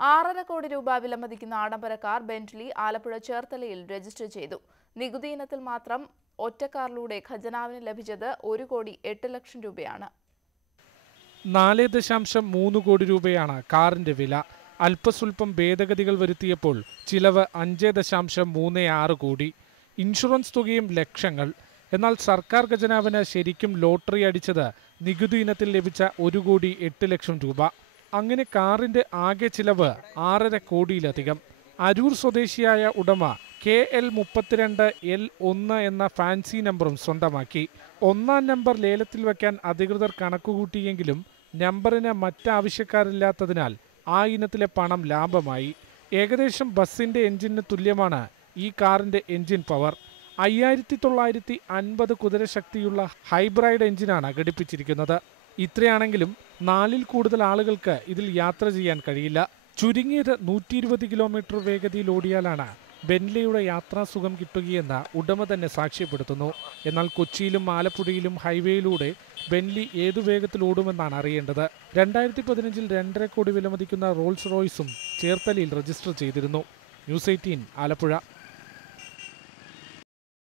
6.5 കോടി രൂപ വിലമതിക്കുന്ന ആഡംബര കാർ ബെന്റ്ലി ആലപ്പുഴ ചേർത്തലയിൽ രജിസ്റ്റർ ചെയ്തു. നികുതി ഇനത്തിൽ മാത്രം ഒറ്റക്കാറിലൂടെ ഖജനാവിന് ലഭിച്ചത് 1,08,00,000 രൂപയാണ്. 4.3 കോടി രൂപയാണ് കാറിന്റെ വില. അല്പസ്വല്പം ഭേദഗതികൾ വരുത്തിയപ്പോൾ ചിലവ് 5.36 കോടി. ഇൻഷുറൻസ് തുകയും ലക്ഷങ്ങൾ. എന്നാൽ സർക്കാർ ഖജനാവിന് ശരിക്കും ലോട്ടറി അടിച്ചത് നികുതി ഇനത്തിൽ ലഭിച്ച 1,08,00,000 രൂപ. അങ്ങനെ കാറിന്റെ ആകെ ചിലവ് 6.5 കോടിയിലധികം. അരൂർ സ്വദേശിയായ ഉടമ KL32L1 എന്ന ഫാൻസി നമ്പറും സ്വന്തമാക്കി. 1ാം നമ്പർ ലേലത്തിൽ വയ്ക്കാൻ അധികൃതർ കണക്കുകൂട്ടിയെങ്കിലും നമ്പറിന് മറ്റാവശ്യക്കാരില്ലാത്തതിനാൽ ആ ഇനത്തിലെ പണം ലാഭമായി. ഏകദേശം ബസിന്റെ എഞ്ചിന് തുല്യമാണ് ഈ കാറിന്റെ എഞ്ചിൻ പവർ. 5950 കുതിരശക്തിയുള്ള ഹൈബ്രിഡ് എഞ്ചിനാണ് ഘടിപ്പിച്ചിരിക്കുന്നത്. ഇത്രയാണെങ്കിലും 4ൽ കൂടുതൽ ആളുകൾക്ക് ഇതിൽ യാത്ര ചെയ്യാൻ കഴിയില്ല. ചുരുങ്ങിയത് 120 കിലോമീറ്റർ വേഗതയിൽ ഓടിയാലാണ് ബെന്റ്ലിയുടെ യാത്രാസുഖം കിട്ടുകയെന്ന് ഉടമ തന്നെ സാക്ഷ്യപ്പെടുത്തുന്നു. എന്നാൽ കൊച്ചിയിലും ആലപ്പുഴയിലും ഹൈവേയിലൂടെ ബെന്റ്ലി ഏതു വേഗത്തിൽ ഓടുമെന്നാണ് അറിയേണ്ടത്. 2015-ൽ 2.5 കോടി വിലമതിക്കുന്ന റോൾസ് റോയ്സും ചേർത്തലയിൽ രജിസ്റ്റർ ചെയ്തിരുന്നു. ന്യൂസ് 18 ആലപ്പുഴ.